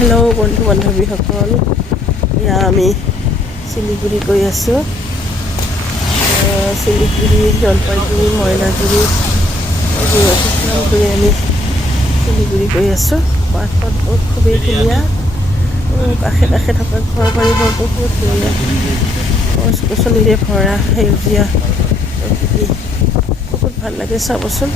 Hello' বন্ধু বান্ধৱীসকল, এয়া আমি শিলিগুৰি গৈ আছোঁ। শিলিগুৰি, জলপাইগুৰি, মইনাগুৰি এইবোৰ অতিক্ৰম কৰি আমি শিলিগুৰি গৈ আছোঁ। বাটপথবোৰ খুবেই ধুনীয়া, কাষে কাষে থকা ঘৰ বাৰীবোৰ বহুত ধুনীয়া, গছ গছনিৰে ভৰা সেউজীয়া প্ৰকৃতি, বহুত ভাল লাগে চাবচোন।